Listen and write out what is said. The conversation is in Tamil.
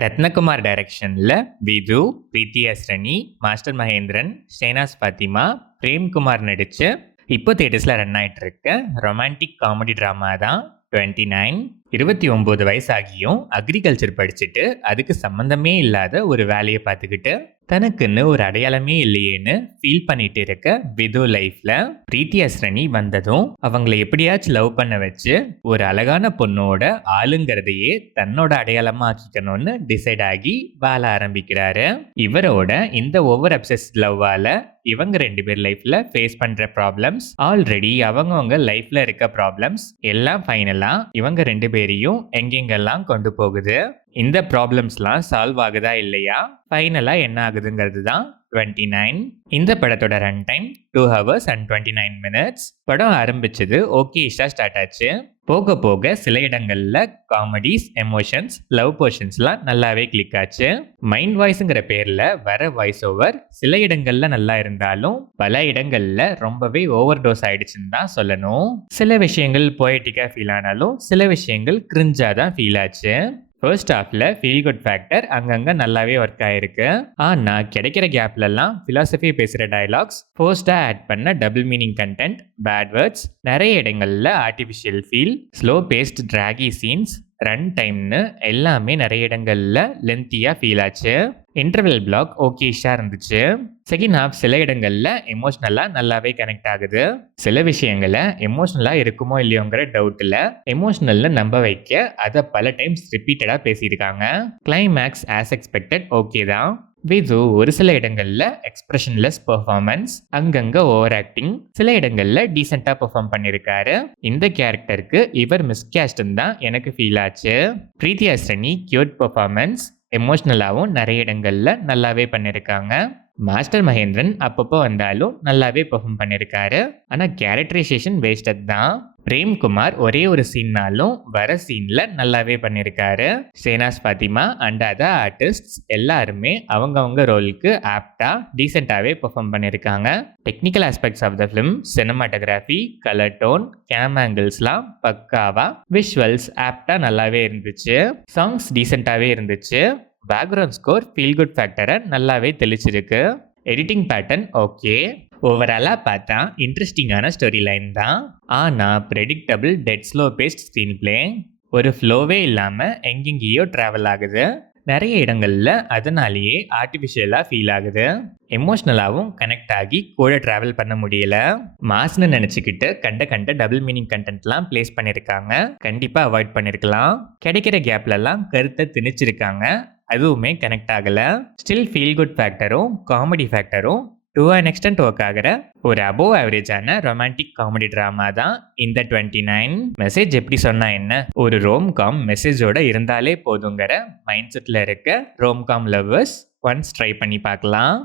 ரத்னகுமார் டைரக்ஷன்ல விது, பிரீத்தி அஸ்ரணி, மாஸ்டர் மகேந்திரன், ஷேனாஸ் பாத்திமா, பிரேம்குமார் நடிச்சு இப்போ தியேட்டர்ஸ்ல ரன் ஆயிட்டு இருக்க ரொமான்டிக் காமெடி ட்ராமா தான் 29. 29 வயசாகியும் அக்ரிகல்ச்சர் படிச்சுட்டு அதுக்கு சம்பந்தமே இல்லாத ஒரு வேலையை பார்த்துக்கிட்டு தனக்குன்னு ஒரு அடையாளமே இல்லையேன்னு ஃபீல் பண்ணிட்டு இருக்க விது லைஃப்ல பிரீத்தி அஸ்ரணி வந்ததும் அவங்கள எப்படியாச்சும் லவ் பண்ண வச்சு ஒரு அழகான பொண்ணோட ஆளுங்கிறதையே தன்னோட அடையாளமா ஆக்கிக்கணும்னு டிசைட் ஆகி வாழ ஆரம்பிக்கிறாரு. இவரோட இந்த ஓவர் அப்சஸ்ட் லவ்வால இவங்க 2 பேர் லைஃப்ல ஃபேஸ் பண்ற ப்ராப்ளம்ஸ், ஆல்ரெடி அவங்கவுங்க லைஃப்ல இருக்க ப்ராப்ளம்ஸ் எல்லாம் ஃபைனலா இவங்க 2 பேரையும் எங்கெங்கெல்லாம் கொண்டு போகுது, இந்த ப்ராப்ளம்ஸ்லாம் சால்வ் ஆகுதா இல்லையா, ஃபைனலா என்ன ஆகுதுங்கிறது தான் 29. இந்த படத்தோட run time 2 hours and 29 minutes. படம் ஆரம்பிச்சது ஓகேஷா ஸ்டார்ட் ஆச்சு. போக போக சில இடங்கள்ல காமெடிஸ், எமோஷன்ஸ், லவ் போர்ஷன்ஸ்லாம் நல்லாவே கிளிக் ஆச்சு. மைண்ட் வாய்ஸ்ங்கிற பேர்ல வர வாய்ஸ் ஓவர் சில இடங்கள்ல நல்லா இருந்தாலும் பல இடங்கள்ல ரொம்பவே ஓவர் டோஸ் ஆயிடுச்சுன்னு தான் சொல்லணும். சில விஷயங்கள் போயட்டிக்கா ஃபீல் ஆனாலும் சில விஷயங்கள் கிரிஞ்சா தான் ஃபீல் ஆச்சு. ஃபர்ஸ்ட் ஹாஃப்ல ஃபீல் குட் ஃபேக்டர் அங்கங்க நல்லாவே ஒர்க் ஆயிருக்கு. ஆனா கிடைக்கிற கேப்லலாம் பிலாசபி பேசுற டயலாக்ஸ், ஃபோர்ஸ்டா ஆட் பண்ண double meaning content, bad words, நிறைய இடங்கள்ல artificial feel, slow paced draggy scenes, run டைம்னு எல்லாமே நிறைய இடங்கள்ல லென்த்தியா ஃபீல் ஆச்சு. இன்டர்வெல் பிளாக் ஓகேஷா இருந்துச்சு. செகண்ட் ஹாஃப் சில இடங்கள்ல எமோஷனலா நல்லாவே கனெக்ட் ஆகுது. சில விஷயங்களை எமோஷனலா இருக்குமோ இல்லையோங்கிற டவுட்ல எமோஷனல்னு நம்ப வைக்க அதை பல டைம்ஸ் ரிப்பீட்டடா பேசியிருக்காங்க. கிளைமேக்ஸ் ஆஸ் எக்ஸ்பெக்டட் ஓகே தான். விது ஒரு சில இடங்கள்ல எக்ஸ்பிரஷன்லெஸ் பெர்ஃபார்மன்ஸ், அங்கங்க ஓவர் ஆக்டிங், சில இடங்கள்ல டீசெண்டா பெர்ஃபார்ம் பண்ணிருக்காரு. இந்த கேரக்டருக்கு இவர் மிஸ்கேஸ்ட்னு தான் எனக்கு ஃபீல் ஆச்சு. பிரீத்தி அஸ்ரணி கியூட் பெர்ஃபார்மன்ஸ், எமோஷ்னலாகவும் நிறைய இடங்கள்ல நல்லாவே பண்ணியிருக்காங்க. மாஸ்டர் மகேந்திரன் அப்பப்போ வந்தாலும் நல்லாவே பெர்ஃபார்ம் பண்ணியிருக்காரு. ஆனால் கேரக்டரைசேஷன் வேஸ்டட் தான். பிரேம்குமார் ஒரே ஒரு சீன்னாலும் வர சீன்ல நல்லாவே பண்ணியிருக்காரு. Shenaz Fathima and other artist எல்லாருமே அவங்கவுங்க ரோலுக்கு ஆப்டா டீசெண்டாவே பெர்ஃபார்ம் பண்ணியிருக்காங்க. Technical aspects of the film, cinematography, colour tone, cam ஆங்கிள்ஸ்லாம் பக்காவா, விஷுவல்ஸ் ஆப்டா நல்லாவே இருந்துச்சு. சாங்ஸ் டீசெண்டாவே இருந்துச்சு. பேக்ரவுண்ட் ஸ்கோர் ஃபீல் குட் ஃபேக்டரை நல்லாவே தெளிச்சிருக்கு. Editing pattern okay. ஓவராலாக பார்த்தா இன்ட்ரெஸ்டிங்கான ஸ்டோரி லைன் தான். ஆனால் predictable dead slow paced screenplay, ஒரு ஃப்ளோவே இல்லாமல் எங்கெங்கேயோ ட்ராவல் ஆகுது. நிறைய இடங்களில் அதனாலேயே ஆர்டிஃபிஷியலாக ஃபீல் ஆகுது. எமோஷ்னலாகவும் கனெக்ட் ஆகி கூட ட்ராவல் பண்ண முடியல. மாஸ்னு நினச்சிக்கிட்டு கண்ட டபுள் மீனிங் கண்டென்ட்லாம் பிளேஸ் பண்ணியிருக்காங்க. கண்டிப்பாக அவாய்ட் பண்ணியிருக்கலாம். கிடைக்கிற கேப்லலாம் கருத்தை திணிச்சிருக்காங்க. அதுவுமே கனெக்ட் ஆகலை. ஸ்டில் ஃபீல் குட் ஃபேக்டரும் காமெடி ஃபேக்டரும் டு அன் எக்ஸ்டென்ட் ஒர்க் ஆகிற ஒரு அபோவ் ஆவரேஜான ரொமான்டிக் காமெடி ட்ராமா தான் இந்த 29. மெசேஜ் எப்படி சொன்னா என்ன, ஒரு ரோம்காம் மெசேஜோட இருந்தாலே போதுங்கிற மைண்ட் செட்டில் இருக்க ரோம்காம் லவ்வர்ஸ் ஒன்ஸ் ட்ரை பண்ணி பார்க்கலாம்.